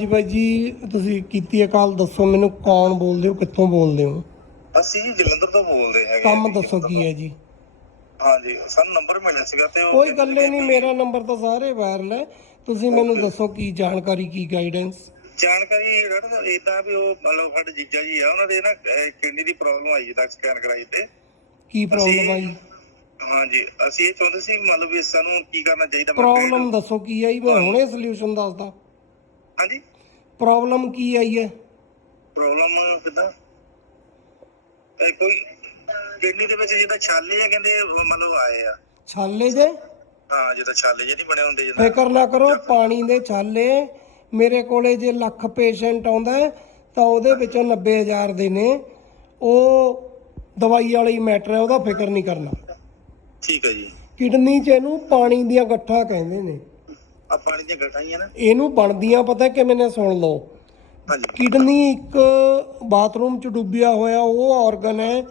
ਜੀ ਬਾਈ ਜੀ ਤੁਸੀਂ ਕੀਤੀ ਹੈ ਕਾਲ ਦੱਸੋ ਮੈਨੂੰ ਕੌਣ ਬੋਲਦੇ ਹੋ ਕਿੱਥੋਂ ਬੋਲਦੇ ਹੋ? ਅਸੀਂ ਜੀ ਜਲੰਧਰ ਤੋਂ ਬੋਲਦੇ ਹੈਗੇ ਕੰਮ ਦੱਸੋ ਕੀ ਹੈ ਜੀ? ਹਾਂਜੀ ਸਾਨੂੰ ਨੰਬਰ ਮਿਲਿਆ ਸੀਗਾ ਤੇ ਉਹ ਕੋਈ ਗੱਲ ਹੀ ਨਹੀਂ ਮੇਰਾ ਨੰਬਰ ਤਾਂ ਸਾਰੇ ਵਾਇਰਲ ਹੈ ਤੁਸੀਂ ਮੈਨੂੰ ਦੱਸੋ ਕੀ ਜਾਣਕਾਰੀ ਕੀ ਗਾਈਡੈਂਸ ਜਾਣਕਾਰੀ ਡਾਕਟਰ ਇਦਾਂ ਵੀ ਉਹ ਮਤਲਬ ਸਾਡੇ ਜੀਜਾ ਜੀ ਆ ਉਹਨਾਂ ਦੇ ਨਾ ਕਿਡਨੀ ਦੀ ਪ੍ਰੋਬਲਮ ਆਈ ਜਿੱਦਾਂ ਸਕੈਨ ਕਰਾਈ ਤੇ। ਕੀ ਪ੍ਰੋਬਲਮ ਆਈ? ਹਾਂਜੀ ਅਸੀਂ ਇਹ ਚਾਹੁੰਦੇ ਸੀ ਮਤਲਬ ਵੀ ਸਾਨੂੰ ਕੀ ਕਰਨਾ ਚਾਹੀਦਾ ਪ੍ਰੋਬਲਮ ਦੱਸੋ ਕੀ ਆਈ ਮੈਂ ਹੁਣੇ ਸੋਲੂਸ਼ਨ ਦੱਸਦਾ। ਹਾਂਜੀ? ਪ੍ਰੋਬਲਮ ਕੀ ਆਈ ਹੈ? ਪ੍ਰੋਬਲਮ ਕਿਦਾਂ? ਇਹ ਕੋਈ ਕਿਡਨੀ ਦੇ ਵਿੱਚ ਜਿਹਦਾ ਛਾਲੇ ਆ ਕਹਿੰਦੇ ਮਤਲਬ ਆਏ ਆ। ਛਾਲੇ ਜੇ ਹਾਂ ਜਿਹਦਾ ਛਾਲੇ ਜਿਹੇ ਨਹੀਂ ਬਣੇ ਹੁੰਦੇ ਜਿੱਦਾਂ। ਫਿਕਰ ਨਾ ਕਰੋ ਪਾਣੀ ਦੇ ਛਾਲੇ ਮੇਰੇ ਕੋਲੇ ਜੇ ਲੱਖ ਪੇਸ਼ੈਂਟ ਆਉਂਦਾ ਤਾਂ ਉਹਦੇ ਵਿੱਚੋਂ 90000 ਦੇ ਨੇ। ਉਹ ਦਵਾਈ ਵਾਲੀ ਮੈਟਰ ਹੈ ਉਹਦਾ ਫਿਕਰ ਨਹੀਂ ਕਰਨਾ। ਠੀਕ ਹੈ ਜੀ। ਕਿਡਨੀ 'ਚ ਇਹਨੂੰ ਪਾਣੀ ਦੀਆਂ ਗੱਠਾਂ ਕਹਿੰਦੇ ਨੇ। ਆ ਪਾਣੀ ਦੀਆਂ ਗੱਠਾਂ ਹੀ ਆ ਨਾ। ਇਹਨੂੰ ਬਣਦੀਆਂ ਪਤਾ ਕਿਵੇਂ ਨੇ ਸੁਣ ਲਓ। ਹਾਂਜੀ। ਕਿਡਨੀ ਇੱਕ ਬਾਥਰੂਮ 'ਚ ਡੁੱਬਿਆ ਹੋਇਆ ਉਹ ਆਰਗਨ ਹੈ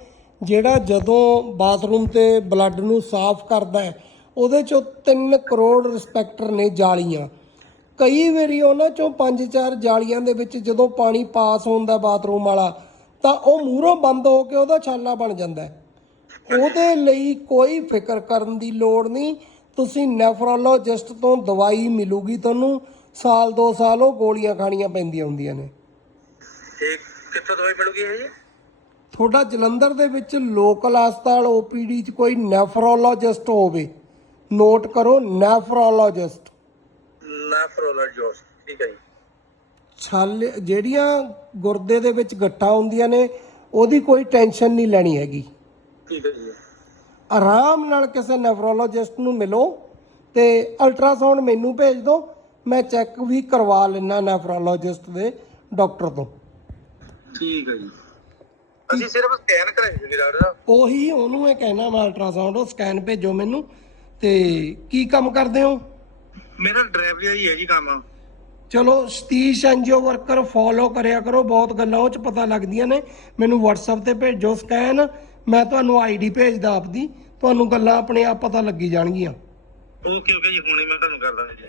ਜਿਹੜਾ ਜਦੋਂ ਬਾਥਰੂਮ ਤੇ ਬਲੱਡ ਨੂੰ ਸਾਫ਼ ਕਰਦਾ ਹੈ ਉਹਦੇ 'ਚੋਂ 3 ਕਰੋੜ ਰਿਸਪੈਕਟਰ ਨੇ ਜਾਲੀਆਂ। ਕਈ ਵਾਰੀ ਉਹਨਾਂ 'ਚੋਂ 5-4 ਜਾਲੀਆਂ ਦੇ ਵਿੱਚ ਜਦੋਂ ਪਾਣੀ ਪਾਸ ਹੁੰਦਾ ਬਾਥਰੂਮ ਵਾਲਾ ਤਾਂ ਉਹ ਮੂਹਰੋਂ ਬੰਦ ਹੋ ਕੇ ਉਹਦਾ ਛਾਲਾ ਬਣ ਜਾਂਦਾ ਉਹਦੇ ਲਈ ਕੋਈ ਫਿਕਰ ਕਰਨ ਦੀ ਲੋੜ ਨਹੀਂ। ਤੁਸੀਂ ਨੈਫਰੋਲੋਜਿਸਟ ਤੋਂ ਦਵਾਈ ਮਿਲੂਗੀ ਤੁਹਾਨੂੰ ਸਾਲ ਦੋ ਸਾਲ ਉਹ ਗੋਲੀਆਂ ਖਾਣੀਆਂ ਪੈਂਦੀਆਂ ਹੁੰਦੀਆਂ ਨੇ। ਇਹ ਕਿੱਥੋਂ ਦਵਾਈ ਮਿਲੂਗੀ ਇਹ ਜੀ? ਤੁਹਾਡਾ ਜਲੰਧਰ ਦੇ ਵਿੱਚ ਲੋਕਲ ਹਸਪਤਾਲ ਓਪੀਡੀ 'ਚ ਕੋਈ ਨੈਫਰੋਲੋਜਿਸਟ ਹੋਵੇ ਨੋਟ ਕਰੋ ਨੈਫਰੋਲੋਜਿਸਟ। ਨੈਫਰੋਲਰ ਜੋਸ ਠੀਕ ਹੈ ਜੀ। ਛਾਲੇ ਜਿਹੜੀਆਂ ਗੁਰਦੇ ਦੇ ਵਿੱਚ ਗੱਠਾਂ ਹੁੰਦੀਆਂ ਨੇ ਉਹਦੀ ਕੋਈ ਟੈਨਸ਼ਨ ਨਹੀਂ ਲੈਣੀ ਹੈਗੀ। ਠੀਕ ਹੈ ਜੀ। ਆਰਾਮ ਨਾਲ ਕਿਸੇ ਨੈਫਰੋਲੋਜਿਸਟ ਨੂੰ ਮਿਲੋ ਤੇ ਅਲਟਰਾਸਾਊਂਡ ਮੈਨੂੰ ਭੇਜ ਦਿਓ ਮੈਂ ਚੈੱਕ ਵੀ ਕਰਵਾ ਲੈਣਾ ਨੈਫਰੋਲੋਜਿਸਟ ਦੇ ਡਾਕਟਰ ਤੋਂ। ਠੀਕ ਹੈ ਜੀ। ਅਸੀਂ ਸਿਰਫ ਸਕੈਨ ਕਰਾਈ ਸੀ ਡਾਕਟਰ ਉਹੀ ਉਹਨੂੰ ਇਹ ਕਹਿਣਾ ਮੈਂ ਅਲਟਰਾਸਾਊਂਡ ਉਹ ਸਕੈਨ ਭੇਜੋ ਮੈਨੂੰ। ਤੇ ਕੀ ਕੰਮ ਕਰਦੇ ਹੋ? ਮੇਰਾ ਡਰਾਈਵਰੀ ਹੀ ਹੈ ਜੀ ਕੰਮ। ਚਲੋ ਸਤੀਸ਼ ਐਨਜੀਓ ਵਰਕਰ ਫੋਲੋ ਕਰਿਆ ਕਰੋ, ਬਹੁਤ ਗੱਲਾਂ ਉਹ ਚ ਪਤਾ ਲੱਗਦੀਆਂ ਨੇ। ਮੈਨੂੰ WhatsApp ਤੇ ਭੇਜੋ ਸਕੈਨ, ਮੈਂ ਤੁਹਾਨੂੰ ਆਈਡੀ ਭੇਜਦਾ ਆਪਦੀ, ਤੁਹਾਨੂੰ ਗੱਲਾਂ ਆਪਣੇ ਆਪ ਪਤਾ ਲੱਗੀ ਜਾਣਗੀਆਂ। ਓਕੇ ਓਕੇ ਜੀ, ਹੁਣੇ ਮੈਂ ਤੁਹਾਨੂੰ ਕਰਦਾ ਜੀ।